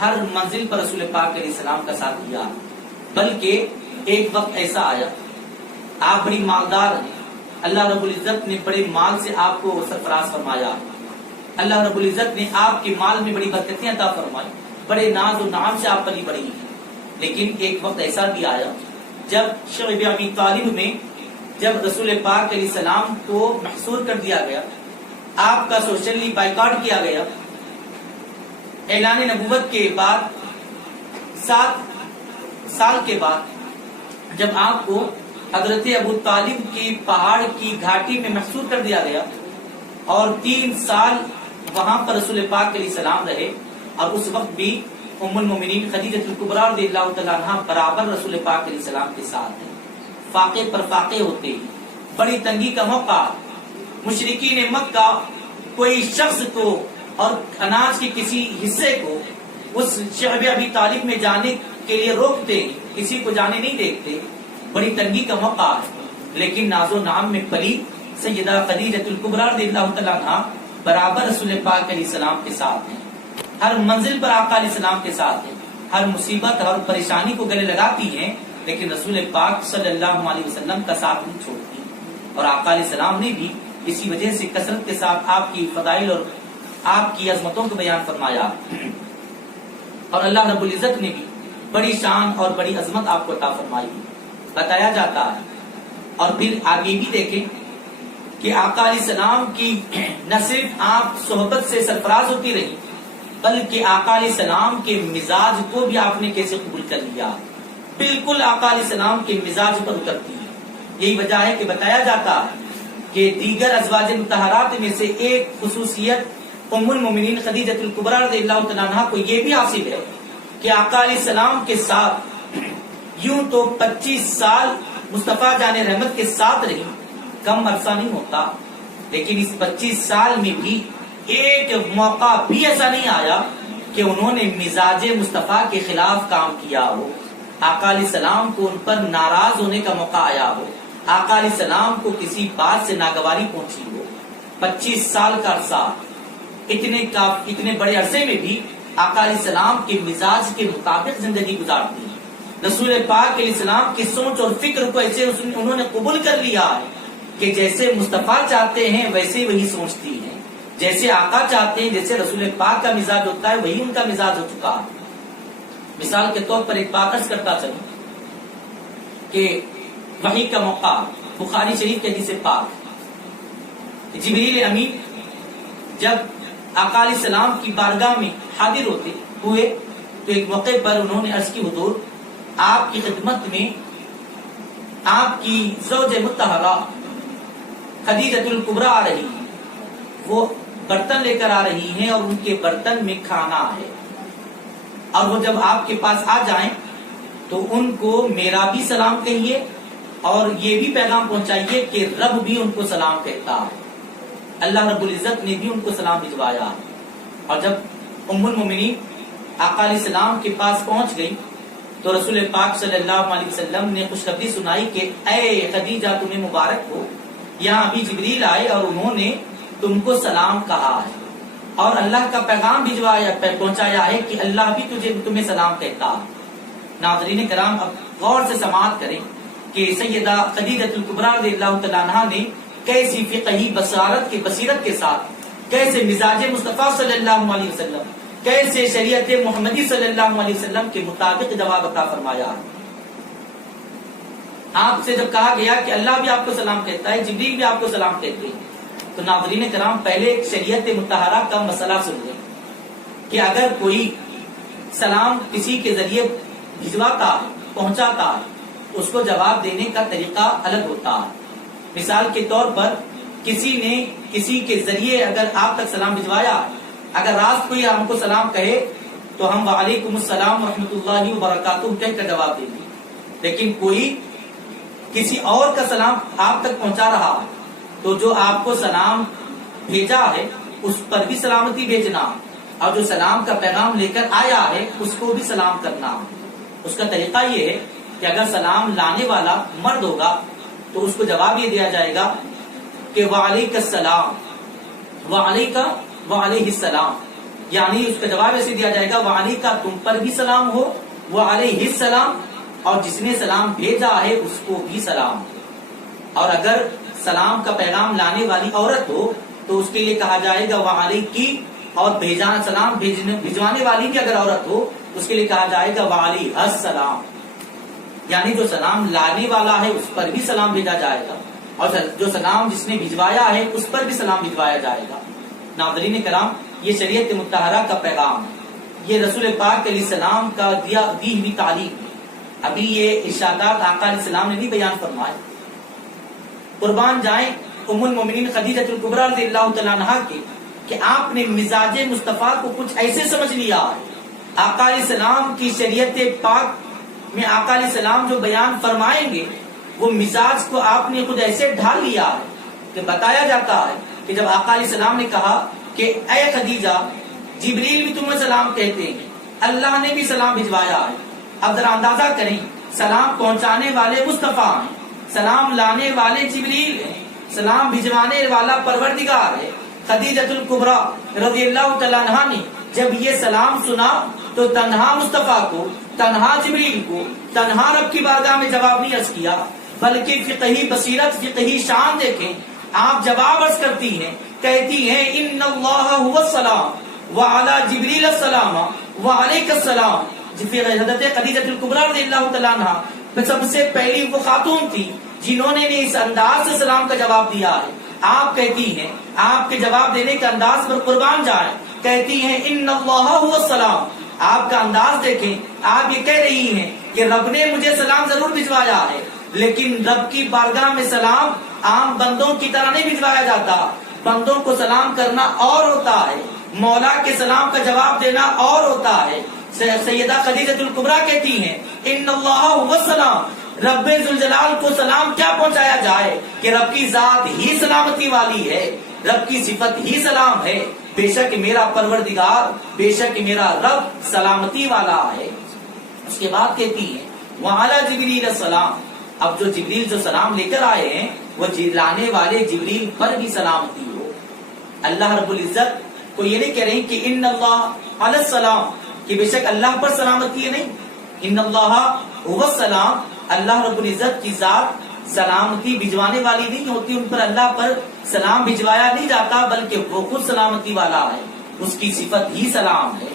ہر منزل پر رسول پاک علیہ السلام کا ساتھ دیا، بلکہ ایک وقت ایسا آیا آپ بڑی مالدار ہیں، اللہ رب العزت نے بڑے مال سے آپ کو سرفراز فرمایا، اللہ رب العزت نے آپ کے مال میں بڑی برکتیں عطا فرمائی، بڑے ناز و نعام سے آپ پلی بڑی ہیں. لیکن ایک وقت ایسا بھی آیا جب شعب ابی طالب میں جب رسول پاک علیہ السلام کو محصور کر دیا گیا، آپ کا سوشلی بائیکاٹ کیا گیا. اعلان نبوت کے بعد 7 سال کے بعد جب آپ کو حضرت ابو طالب کی پہاڑ کی گھاٹی میں محصور کر دیا گیا اور 3 سال وہاں پر رسول پاک علیہ السلام رہے، اور اس وقت بھی ام المومنین خدیجہ کبریٰ رضی اللہ تعالیٰ عنہا برابر رسول پاک علیہ السلام کے ساتھ ہیں. فاقے پر فاقے ہوتے ہی بڑی تنگی کا موقع، مشرکین مکہ کوئی شخص کو اور اناج کے کسی حصے کو اس شعب ابی طالب میں جانے کے لیے روکتے، کسی کو جانے نہیں دیتے. بڑی تنگی کا موقع ہے، لیکن ناز و نعام میں پلی سیدہ خدیجہ کبریٰ رضی اللہ تعالیٰ عنہا برابر رسول پاک علیہ السلام کے ساتھ ہیں، ہر منزل پر آقا علیہ السلام کے ساتھ ہیں، ہر مصیبت اور پریشانی کو گلے لگاتی ہیں، لیکن رسول پاک صلی اللہ علیہ وسلم کا ساتھ نہیں چھوڑتی. اور آقا علیہ السلام نے بھی اسی وجہ سے کثرت کے ساتھ آپ کی فضائل اور آپ کی عظمتوں کو بیان فرمایا. اور اللہ رب العزت نے بھی بڑی شان اور بڑی عظمت آپ کو عطا فرمائی بتایا جاتا ہے. اور پھر آپ یہ بھی دیکھیں کہ آقا علیہ السلام کی نہ صرف آپ صحبت سے سرفراز ہوتی رہی، بلکہ آقا علیہ السلام کے مزاج کو بھی آپ نے کیسے قبول کر لیا، بالکل آقا علیہ السلام کے مزاج پر اترتی ہے. یہی وجہ ہے کہ بتایا جاتا ہے کہ دیگر ازواج مطہرات میں سے ایک خصوصیت ام المومنین خدیجہ کبریٰ رضی اللہ تعالیٰ عنہا کو یہ بھی حاصل ہے کہ آقا علیہ السلام کے ساتھ یوں تو 25 سال مصطفیٰ جان رحمت کے ساتھ رہی، کم عرصہ نہیں ہوتا، لیکن اس 25 سال میں بھی ایک موقع بھی ایسا نہیں آیا کہ انہوں نے مزاج مصطفیٰ کے خلاف کام کیا ہو، آقا علیہ السلام کو ان پر ناراض ہونے کا موقع آیا ہو، آقا علیہ السلام کو کسی بات سے ناگواری پہنچی ہو. 25 سال کا عرصہ، اتنے بڑے عرصے میں بھی آقا علیہ السلام کے مزاج کے مطابق زندگی گزارتی ہے. رسول پاک علیہ السلام کی سوچ اور فکر کو ایسے انہوں نے قبول کر لیا ہے کہ جیسے مصطفیٰ چاہتے ہیں ویسے وہی سوچتی ہیں، جیسے آقا چاہتے ہیں، جیسے رسول پاک کا مزاج ہوتا ہے وہی ان کا مزاج ہو چکا ہے. مثال کے طور پر ایک بات عرض کرتا چلوں کہ وحی کا موقع، بخاری شریف کے حدیث پاک، جبریل امین جب آقا علیہ السلام کی بارگاہ میں حاضر ہوئے تو ایک موقع پر انہوں نے عرض کی حضور آپ کی خدمت میں آپ کی زوج مطہرہ خدیجہ کبریٰ آ رہی ہے، وہ برتن لے کر آ رہی ہیں اور ان کے برتن میں کھانا ہے، اور وہ جب آپ کے پاس آ جائیں تو ان کو میرا بھی سلام کہیے اور یہ بھی پیغام پہنچائیے کہ رب بھی ان کو سلام کہتا ہے، اللہ رب العزت نے بھی ان کو سلام بھجوایا. اور جب ام المومنین آقا علیہ السلام کے پاس پہنچ گئی تو رسول پاک صلی اللہ علیہ وسلم نے خوشخبری سنائی کہ اے خدیجہ تمہیں مبارک ہو، یہاں ابھی جبریل آئے اور انہوں نے تم کو سلام کہا ہے اور اللہ کا پیغام بھجوایا پہنچایا ہے کہ اللہ بھی تمہیں سلام کہتا ہے. ناظرین کرام، اب غور سے سماعت کریں کہ سیدہ خدیجہ کبریٰ رضی اللہ تعالیٰ عنہا نے کیسی فقہی بصیرت کے ساتھ، کیسے مزاج مصطفیٰ صلی اللہ علیہ وسلم، کیسے شریعت محمدی صلی اللہ علیہ وسلم کے مطابق جواب عطا فرمایا. آپ سے جب کہا گیا کہ اللہ بھی آپ کو سلام کہتا ہے، جبریل بھی آپ کو سلام کہتے ہیں، تو ناظرین کرام پہلے ایک شریعت مطہرہ کا مسئلہ سن لیں کہ اگر کوئی سلام کسی کے ذریعے بھجواتا ہے، پہنچاتا ہے، اس کو جواب دینے کا طریقہ الگ ہوتا ہے. مثال کے طور پر کسی نے کسی کے ذریعے اگر آپ تک سلام بھجوایا، اگر راست کوئی ہم کو سلام کہے تو ہم وعلیکم السلام ورحمۃ اللہ وبرکاتہ کہہ کر جواب دیں گے. لیکن کوئی کسی اور کا سلام آپ تک پہنچا رہا ہے تو جو آپ کو سلام بھیجا ہے اس پر بھی سلامتی بھیجنا، اور جو سلام کا پیغام لے کر آیا ہے اس کو بھی سلام کرنا. اس کا طریقہ یہ ہے کہ اگر سلام لانے والا مرد ہوگا تو اس کو جواب یہ دیا جائے گا کہ وعلیک السلام وعلیہ السلام، یعنی اس کا جواب ایسے دیا جائے گا وعلیکا تم پر بھی سلام ہو، وعلیہ السلام اور جس نے سلام بھیجا ہے اس کو بھی سلام. اور اگر سلام کا پیغام لانے والی عورت ہو تو اس کے لیے کہا جائے گا وعلیکی، اور سلام بھجوانے والی بھی اگر عورت ہو اس کے لیے کہا جائے گا وعلیہ السلام، یعنی جو سلام لانے والا ہے اس پر بھی سلام بھیجا جائے گا اور جو سلام جس نے بھجوایا ہے اس پر بھی سلام بھجوایا جائے گا. ناظرین کرام، یہ شریعت مطہرہ کا پیغام ہے، یہ رسول پاک علیہ السلام کا دی ہوئی تعلیم ہے. ابھی یہ ارشادات آقا علیہ السلام نے نہیں بیان فرمائے. قربان جائیں ام المومنین خدیجہ الکبریٰ رضی اللہ تعالیٰ عنہا کے کہ آپ نے مزاج مصطفیٰ کو کچھ ایسے سمجھ لیا ہے. آقا علیہ السلام کی شریعت پاک میں آقا علیہ السلام جو بیان فرمائیں گے وہ مزاج کو آپ نے خود ایسے ڈھال لیا ہے کہ بتایا جاتا ہے کہ جب آقا علیہ السلام نے کہا کہ اے خدیجہ جبریل بھی تمہیں سلام کہتے ہیں، اللہ نے بھی سلام بھجوایا ہے. اب ذرا اندازہ کریں، سلام پہنچانے والے مصطفیٰ ہیں، سلام لانے والے جبریل ہیں، سلام بھجوانے والا پروردگار ہے. خدیجہ الکبریٰ رضی اللہ تعالیٰ عنہا نے جب یہ سلام سنا تو تنہا مصطفیٰ کو، تنہا جبریل کو، تنہا رب کی بارگاہ میں جواب نہیں عرض کیا، بلکہ فقہی بصیرت، فقہی شان دیکھیں. آپ جواب عرض کرتی ہیں، کہتی ہیں ان اللہ هو السلام وعلی جبریل السلام وعلیک السلام. حضرت خدیجہ الکبریٰ رضی اللہ تعالیٰ عنہا سب سے پہلی وہ خاتون تھی جنہوں نے اس انداز سے سلام کا جواب دیا ہے. آپ کہتی ہیں، آپ کے جواب دینے کے انداز پر قربان جائیں، کہتی ہیں ان اللہ هو السلام. آپ کا انداز دیکھیں، آپ یہ کہہ رہی ہیں کہ رب نے مجھے سلام ضرور بھجوایا ہے، لیکن رب کی بارگاہ میں سلام عام بندوں کی طرح نہیں بھجوایا جاتا. بندوں کو سلام کرنا اور ہوتا ہے، مولا کے سلام کا جواب دینا اور ہوتا ہے. سیدہ خدیجہ الکبریٰ کہتی ہیں ان اللہ هو السلام، رب ذوالجلال کو سلام کیا پہنچایا جائے کہ رب کی ذات ہی سلامتی والی ہے، رب کی صفت ہی سلام ہے. بے شک میرا پروردگار، بے شک میرا رب سلامتی والا ہے. اس کے بعد کہتی ہیں وعلی جبریل السلام. اب جو جبریل جو سلام لے کر آئے ہیں وہ لانے والے جبریل پر بھی سلامتی ہو. اللہ رب العزت کو یہ نہیں کہہ رہی کہ ان اللہ علی السلام، کہ بے شک اللہ پر سلامتی ہے، نہیں. ان اللہ هو السلام، اللہ رب العزت کی ذات سلامتی بھجوانے والی نہیں ہوتی، ان پر اللہ پر سلام بھجوایا نہیں جاتا، بلکہ وہ خود سلامتی والا ہے، اس کی صفت ہی سلام ہے.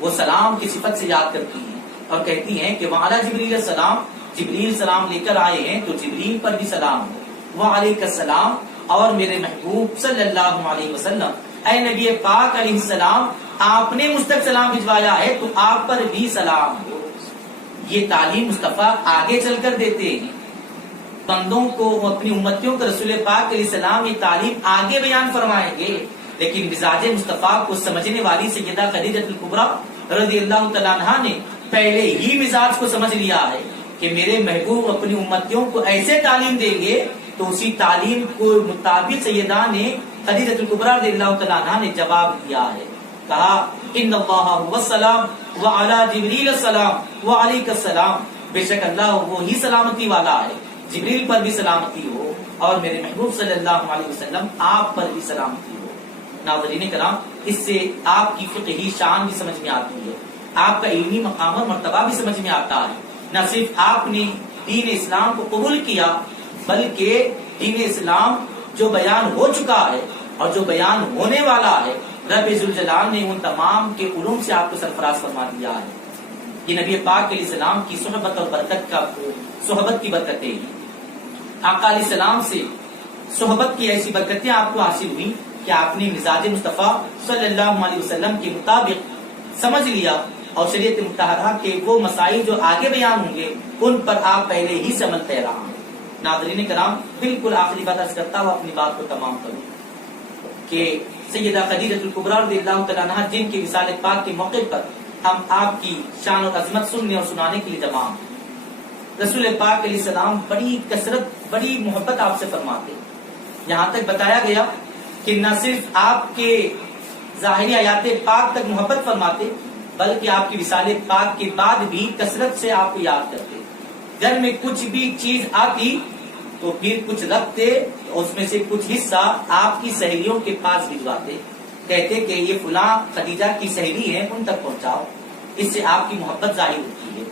وہ سلام کی صفت سے یاد کرتی ہیں اور کہتی ہیں کہ وعلی جبریل السلام، جبریل سلام لے کر آئے ہیں تو جبریل پر بھی سلام ہو. وعلیک السلام، اور میرے محبوب صلی اللہ علیہ وسلم اے نبی پاک علیہ السلام آپ نے مجھ تک سلام بھجوایا ہے تو آپ پر بھی سلام ہو. یہ تعلیم مصطفیٰ آگے چل کر دیتے ہیں بندوں کو، اپنی امتیوں کو. رسول پاک علیہ السلام یہ تعلیم آگے بیان فرمائیں گے، لیکن مزاج مصطفیٰ کو سمجھنے والی سیدہ خدیجہ الکبریٰ رضی اللہ تعالیٰ عنہا نے پہلے ہی مزاج کو سمجھ لیا ہے کہ میرے محبوب اپنی امتیوں کو ایسے تعلیم دیں گے، تو اسی تعلیم کو مطابق سیدہ نے خدیجہ الکبریٰ رضی اللہ تعالیٰ عنہا نے جواب دیا ہے. کہا ان اللہ هو السلام وعلی جبریل السلام وعلیک السلام، بے شک اللہ وہی سلامتی والا ہے، جبریل پر بھی سلامتی ہو اور میرے محبوب صلی اللہ علیہ وسلم آپ پر بھی سلامتی ہو. ناظرین کرام، اس سے آپ کی فقہی شان بھی سمجھ میں آتی ہے، آپ کا علمی مقام اور مرتبہ بھی سمجھ میں آتا ہے. نہ صرف آپ نے دین اسلام کو قبول کیا، بلکہ دین اسلام جو بیان ہو چکا ہے اور جو بیان ہونے والا ہے، رب ذوالجلال نے ان تمام کے علوم سے آپ کو سرفراز فرما دیا ہے. یہ نبی پاک علیہ السلام کی صحبت اور برکت کا صحبت کی برکتیں ہیں. آقا علیہ السلام سے صحبت کی ایسی برکتیں آپ کو حاصل ہوئی کہ آپ نے مزاج مصطفیٰ صلی اللہ علیہ وسلم کے مطابق سمجھ لیا اور شریعت مطہرہ کے وہ مسائل جو آگے بیان ہوں گے ان پر آپ پہلے ہی سے عمل پیرا ہیں۔ ناظرین کرام، بالکل آخری بات عرض کرتا ہوں اپنی بات کو تمام کروں کہ سیدہ خدیجہ الکبریٰ رضی اللہ تعالیٰ عنہا جن کی وصال پاک کے موقع پر ہم آپ کی شان اور عظمت سننے اور سنانے کے لیے جمع ہیں۔ رسول پاک علیہ السلام بڑی کثرت، بڑی محبت آپ سے فرماتے، یہاں تک بتایا گیا کہ نہ صرف آپ کے ظاہری حیات پاک تک محبت فرماتے بلکہ آپ کی وصال پاک کے بعد بھی کثرت سے آپ کو یاد کرتے۔ گھر میں کچھ بھی چیز آتی تو پھر کچھ رکھتے، اس میں سے کچھ حصہ آپ کی سہیلیوں کے پاس بھجواتے، کہتے کہ یہ فلاں خدیجہ کی سہیلی ہے، ان تک پہنچاؤ، اس سے آپ کی محبت ظاہر ہوتی ہے۔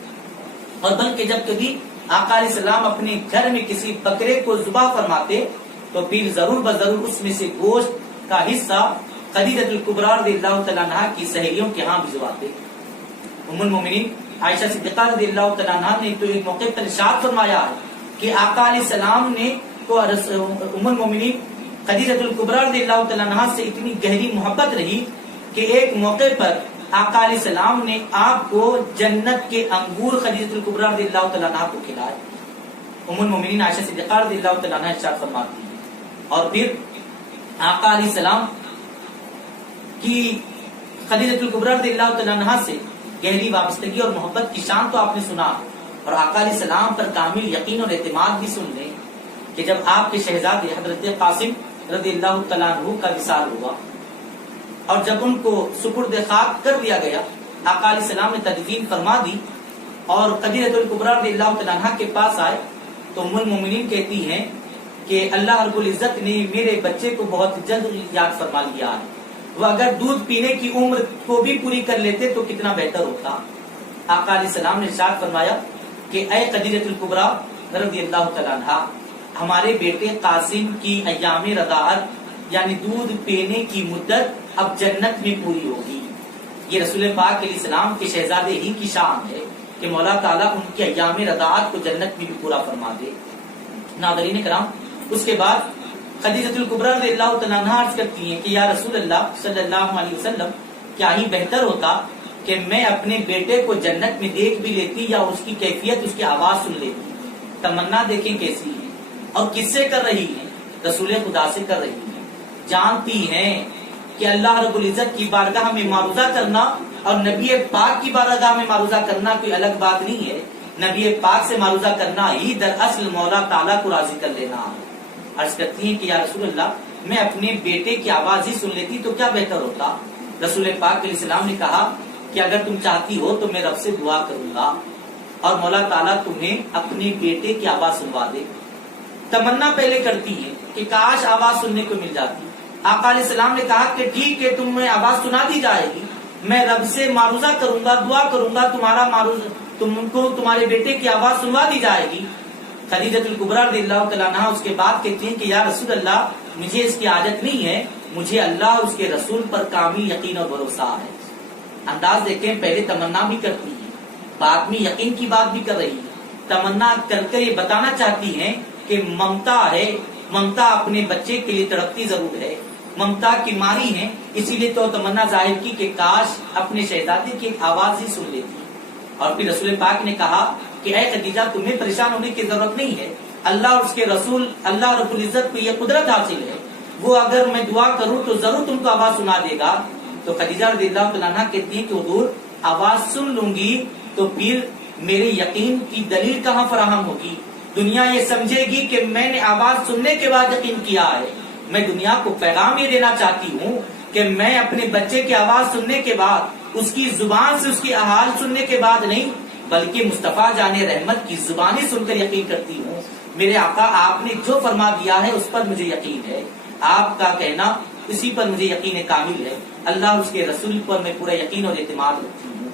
اور بلکہ جب کبھی آقا علیہ السلام اپنے گھر میں کسی بکرے کو ذبح فرماتے تو پھر ضرور بضرور اس میں سے گوشت کا حصہ خدیجہ الکبریٰ رضی اللہ تعالیٰ عنہا کی سہیلیوں کے ہاں بھجواتے۔ ام المومنین عائشہ صدیقہ رضی اللہ تعالیٰ عنہا نے تو ایک موقع پر ارشاد فرمایا ہے کہ آقا علیہ السلام نے تو ام المومنین خدیجہ الکبریٰ رضی اللہ تعالیٰ عنہا سے اتنی گہری محبت رہی کہ ایک موقع پر آقا علیہ السلام نے آپ کو جنت کے انگور خدیجہ الکبریٰ رضی اللہ تعالیٰ عنہا کو کھلائے۔ ام المومنین عائشہ صدیقہ رضی اللہ تعالیٰ عنہا ارشاد فرماتی ہے۔ اور پھر آقا علیہ السلام کی خدیجہ الکبریٰ رضی اللہ تعالیٰ عنہا سے گہری وابستگی اور محبت کی شان تو آپ نے سنا، اور آقا علیہ السلام پر کامل یقین اور اعتماد بھی سن لیں کہ جب آپ کے شہزادے حضرت قاسم رضی اللہ تعالیٰ عنہ کا وصال ہوا اور جب ان کو سپرد خاک کر دیا گیا، آقا علیہ السلام نے تدفین فرما دی اور خدیجہ الکبریٰ رضی اللہ تعالیٰ عنہ کے پاس آئے تو ام المومنین کہتی ہیں کہ اللہ رب العزت نے میرے بچے کو بہت جلد یاد فرما لیا ہے، وہ اگر دودھ پینے کی عمر کو بھی پوری کر لیتے تو کتنا بہتر ہوتا۔ آقا علیہ السلام نے ارشاد فرمایا کہ اے خدیجہ الکبریٰ رضی اللہ تعالیٰ عنہا، ہمارے بیٹے قاسم کی ایام رضاعت یعنی دودھ پینے کی مدت اب جنت میں پوری ہوگی۔ یہ رسول پاک علیہ السلام کے شہزادے ہی کی شان ہے کہ مولا تعالیٰ ان کے ایام رضاعت کو جنت میں بھی پورا فرما دے۔ ناظرین کرام، اس کے بعد خدیجہ الکبریٰ رضی اللہ تعالیٰ عنہا عرض کرتی ہیں کہ یا رسول اللہ صلی اللہ علیہ وسلم، کیا ہی بہتر ہوتا کہ میں اپنے بیٹے کو جنت میں دیکھ بھی لیتی یا اس کی کیفیت، اس کی آواز سن لیتی۔ تمنا دیکھیں کیسی ہے اور کس سے کر رہی ہے؟ رسول خدا سے کر رہی ہے۔ جانتی ہیں کہ اللہ رب العزت کی بارگاہ میں معروضہ کرنا اور نبی پاک کی بارگاہ میں معروضہ کرنا کوئی الگ بات نہیں ہے، نبی پاک سے معروضہ کرنا ہی دراصل مولا تعالیٰ کو راضی کر لینا ہے۔ عرض کرتی ہیں کہ یا رسول اللہ، میں اپنے بیٹے کی آواز ہی سن لیتی تو کیا بہتر ہوتا؟ رسول پاک علیہ السلام نے کہا کہ اگر تم چاہتی ہو تو میں رب سے دعا کروں گا اور مولا تعالیٰ تمہیں اپنے بیٹے کی آواز سنوا دے۔ تمنا پہلے کرتی ہے کہ کاش آواز سننے کو مل جاتی۔ آقا علیہ السلام نے کہا کہ ٹھیک ہے، تمہیں آواز سنا دی جائے گی، میں رب سے معروضہ کروں گا، دعا کروں گا، تمہارا معروضہ تم کو تمہارے بیٹے کی آواز سنوا دی جائے گی۔ خدیجہ الکبریٰ رضی اللہ تعالیٰ عنہا اس کے بعد کہتی ہیں کہ یا رسول اللہ، مجھے اس کی عادت نہیں ہے، مجھے اللہ اور اس کے رسول پر کامل یقین اور بھروسہ ہے۔ انداز دیکھیں، پہلے تمنا بھی کرتی ہے، بعد میں یقین کی بات بھی کر رہی ہے۔ تمنا کر کے یہ بتانا چاہتی ہیں کہ ممتا ہے، ممتا اپنے بچے کے لیے تڑپتی ضرور ہے، ممتا کی ماری ہے، اسی لیے تو تمنا ظاہر کی کہ کاش اپنے شہزادے کی آواز ہی سن لیتی۔ اور پھر رسول پاک نے کہا کہ اے خدیجہ، تمہیں پریشان ہونے کی ضرورت نہیں ہے، اللہ اور اس کے رسول، اللہ رب العزت کو یہ قدرت حاصل ہے، وہ اگر میں دعا کروں تو ضرور تم کو آواز سنا دے گا۔ تو خدیجہ رضی اللہ تعالیٰ عنہا کہتی ہیں کہ حضور، آواز سن لوں گی تو پھر میرے یقین کی دلیل کہاں فراہم ہوگی؟ دنیا یہ سمجھے گی کہ میں نے آواز سننے کے بعد یقین کیا ہے۔ میں دنیا کو پیغام یہ دینا چاہتی ہوں کہ میں اپنے بچے کی آواز سننے کے بعد، اس کی زبان سے اس کی حال سننے کے بعد نہیں، بلکہ مصطفیٰ جان رحمت کی زبانی سن کر یقین کرتی ہوں۔ میرے آقا، آپ نے جو فرما دیا ہے اس پر مجھے یقین ہے، آپ کا کہنا اسی پر مجھے یقین کامل ہے، اللہ اس کے رسول پر میں پورا یقین اور اعتماد رکھتی ہوں۔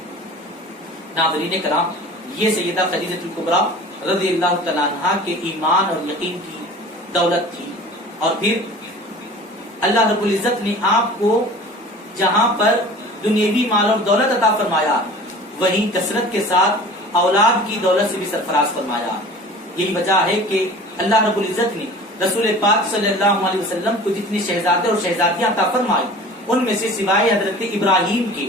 ناظرین کرام، یہ سیدہ خدیجہ الکبریٰ رضی اللہ تعالیٰ عنہا کے ایمان اور یقین کی دولت تھی۔ اور پھر اللہ رب العزت نے آپ کو جہاں پر دنیاوی مال اور دولت عطا فرمایا، وہیں کثرت کے ساتھ اولاد کی دولت سے بھی سرفراز فرمایا۔ یہی وجہ ہے کہ اللہ رب العزت نے رسول پاک صلی اللہ علیہ وسلم کو جتنے شہزادے اور شہزادیاں عطا فرمائی، ان میں سے سوائے حضرت ابراہیم کے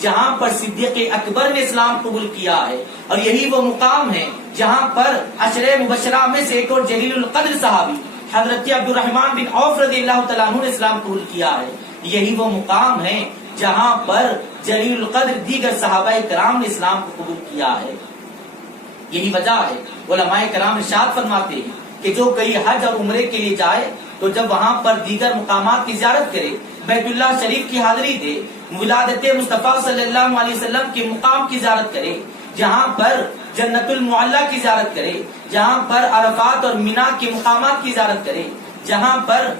جہاں پر صدیق اکبر نے اسلام قبول کیا ہے، اور یہی وہ مقام ہے جہاں پر عشرہ مبشرہ میں سے ایک اور جلیل القدر صحابی حضرت عبد الرحمن بن عوف رضی اللہ تعالیٰ عنہ نے اسلام قبول کیا ہے۔ یہی وہ مقام ہے جہاں پر جلیل القدر دیگر صحابہ کرام نے اسلام کو قبول کیا ہے۔ یہی وجہ ہے علماء کرام ارشاد فرماتے ہیں کہ جو کئی حج اور عمرے کے لیے جائے تو جب وہاں پر دیگر مقامات کی زیارت کرے، بیت اللہ شریف کی حاضری دے، ولادت مصطفیٰ صلی اللہ علیہ وسلم کے مقام کی زیارت کرے، جہاں پر جنت المعلیٰ کی زیارت کرے، جہاں پر عرفات اور مینا کے مقامات کی زیارت کرے، جہاں پر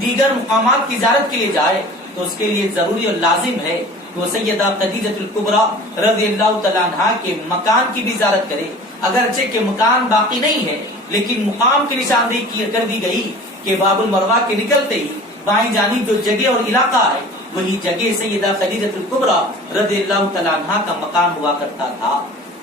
دیگر مقامات کی زیارت کے لیے جائے، تو اس کے لیے ضروری اور لازم ہے وہ سیدہ خدیجہ الکبریٰ رضی اللہ تعالیٰ عنہا کے مکان کی بھی زیارت کرے۔ اگرچہ کہ مکان باقی نہیں ہے، لیکن مقام کی نشاندہی کر دی گئی کہ باب المروہ کے نکلتے ہی بائیں جانب جو جگہ اور علاقہ ہے وہی جگہ سیدہ خدیجہ الکبریٰ رضی اللہ تعالیٰ عنہا کا مکان ہوا کرتا تھا،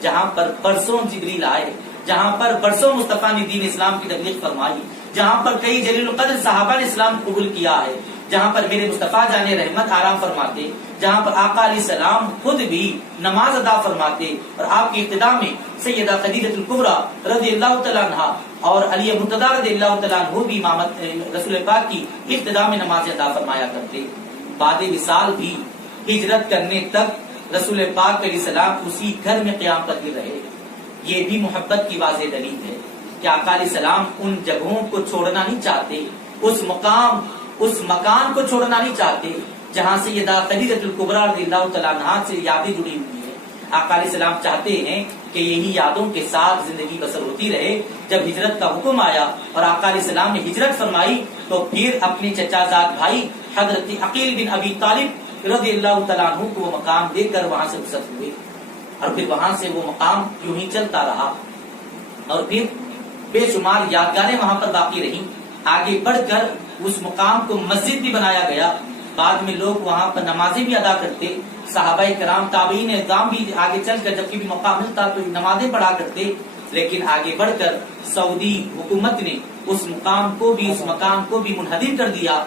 جہاں پر برسوں جبریل آئے، جہاں پر برسوں مصطفیٰ نے دین اسلام کی تبلیغ فرمائی، جہاں پر کئی جلیل القدر صحابہ نے اسلام قبول کیا ہے، جہاں پر میرے مصطفیٰ جان رحمت آرام فرماتے، جہاں پر آقا علیہ السلام خود بھی نماز ادا فرماتے، اور آپ کی ابتدا میں سیدہ خدیجہ الکبریٰ رضی اللہ تعالیٰ عنہا اور علی مرتضیٰ رضی اللہ تعالیٰ عنہ بھی امامت رسول پاک کی ابتدا میں نماز ادا فرمایا کرتے۔ بعد وصال بھی ہجرت کرنے تک رسول پاک علیہ السلام اسی گھر میں قیام پذیر رہے۔ یہ بھی محبت کی واضح دلیل ہے کہ آقا علیہ السلام ان جگہوں کو چھوڑنا نہیں چاہتے، اس مکان کو چھوڑنا نہیں چاہتے جہاں سیدہ خدیجہ الکبریٰ رضی اللہ تعالیٰ عنہا سے یادیں جڑی ہوئی ہیں۔ آقا علیہ السلام چاہتے ہیں کہ یہی یادوں کے ساتھ زندگی بسر ہوتی رہے۔ جب ہجرت کا حکم آیا اور آقا علیہ السلام نے ہجرت فرمائی تو پھر اپنے چچا زاد بھائی حضرت عقیل بن ابی طالب رضی اللہ تعالیٰ عنہ کو وہ مقام دے کر وہاں سے رخصت ہوئے، اور پھر وہاں سے وہ مقام یوں ہی چلتا رہا، اور پھر بے شمار یادگاریں وہاں پر باقی رہیں۔ آگے بڑھ کر اس مقام کو مسجد بھی بنایا گیا، بعد میں لوگ وہاں پر نمازیں بھی ادا کرتے، صحابہ کرام تابعین اعظام بھی آگے چل کر جب بھی موقع ملتا تو نمازیں پڑھا کرتے۔ لیکن آگے بڑھ کر سعودی حکومت نے اس مقام کو بھی، اس مکان کو بھی منہدم کر دیا۔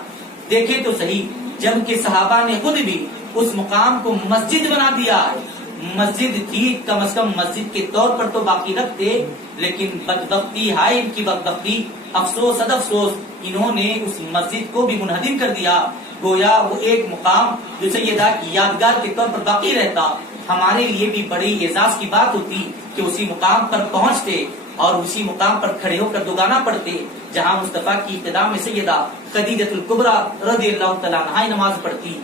دیکھیں تو صحیح، جب کہ صحابہ نے خود بھی اس مقام کو مسجد بنا دیا ہے، مسجد تھی کم از کم مسجد کے طور پر تو باقی رکھتے، لیکن بدبختی ہائے ان کی بدبختی، افسوس اد افسوس، انہوں نے اس مسجد کو بھی منہدم کر دیا۔ گویا وہ ایک مقام جو سیدہ کی یادگار کے طور پر باقی رہتا، ہمارے لیے بھی بڑی اعزاز کی بات ہوتی کہ اسی مقام پر پہنچتے اور اسی مقام پر کھڑے ہو کر دوگانا پڑھتے جہاں مصطفیٰ کی ابتدا میں سیدہ خدیجہ الکبریٰ رضی اللہ تعالیٰ عنہا نماز پڑھتی،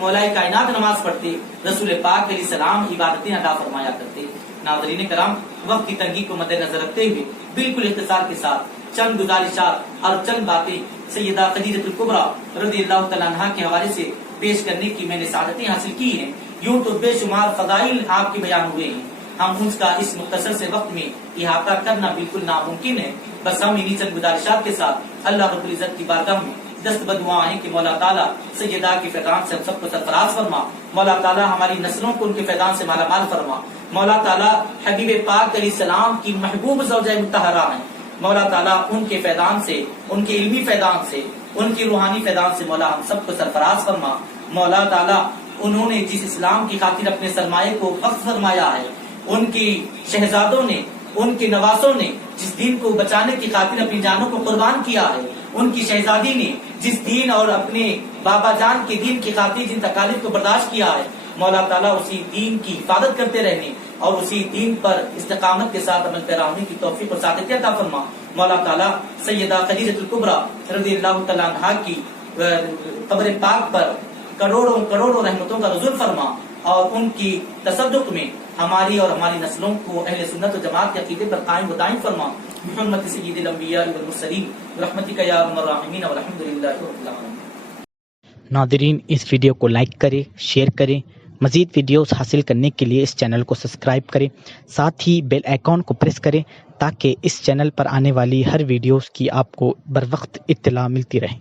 مولا کائنات نماز پڑھتے، رسول پاک علیہ السلام عبادتیں ادا فرمایا کرتے۔ ناظرین کرام، وقت کی تنگی کو مد نظر رکھتے ہوئے بالکل اختصار کے ساتھ چند گزارشات اور چند باتیں سیدہ خدیجہ الکبریٰ رضی اللہ تعالیٰ عنہا کے حوالے سے پیش کرنے کی میں نے سعادتیں حاصل کی ہیں۔ یوں تو بے شمار فضائل آپ کے بیان ہوئے ہیں، ہم اس کا اس مختصر سے وقت میں احاطہ کرنا بالکل ناممکن ہے، بس ہم انہی چند گزارشات کے ساتھ اللہ رب العزت کی بارگاہ میں دست بدعا ہیں کہ مولا تعالیٰ سیدہ کے فیضان سے ہم سب کو سرفراز فرما، مولا تعالیٰ ہماری نسلوں کو ان کے فیضان سے مالا مال فرما، مولا تعالیٰ حبیب پاک علیہ السلام کی محبوب زوجہ مطہرہ ہیں، مولا تعالیٰ ان کے فیضان سے، ان کے علمی فیضان سے، ان کی روحانی فیضان سے مولا ہم سب کو سرفراز فرما، مولا تعالیٰ انہوں نے جس اسلام کی خاطر اپنے سرمایہ کو وقف فرمایا ہے، ان کی شہزادوں نے، ان کے نواسوں نے جس دین کو بچانے کی خاطر اپنی جانوں کو قربان کیا ہے، ان کی شہزادی نے جس دین اور اپنے بابا جان کے دین کی خاطر جن تکالیف کو برداشت کیا ہے، مولا تعالیٰ اسی دین کی حفاظت کرتے رہنے اور اسی دین پر استقامت کے ساتھ عمل پیرا ہونے کی توفیق اور سعادت عطا فرما، مولا تعالیٰ سیدہ خدیجہ الکبریٰ رضی اللہ تعالیٰ عنہا کی قبر پاک پر کروڑوں کروڑوں رحمتوں کا نزول فرما، اور ان کی تصدق میں ہماری اور ہماری نسلوں کو اہل سنت و جماعت کے عقیدے پر قائم و دائم فرما، بحرمت سید الانبیاء والمرسلین برحمتک یا ارحم الراحمین والحمدللہ رب العالمین۔ ناظرین، اس ویڈیو کو لائک کریں، شیئر کریں، مزید ویڈیوز حاصل کرنے کے لیے اس چینل کو سبسکرائب کریں، ساتھ ہی بیل آئیکن کو پریس کریں تاکہ اس چینل پر آنے والی ہر ویڈیوز کی آپ کو بر وقت اطلاع ملتی رہے۔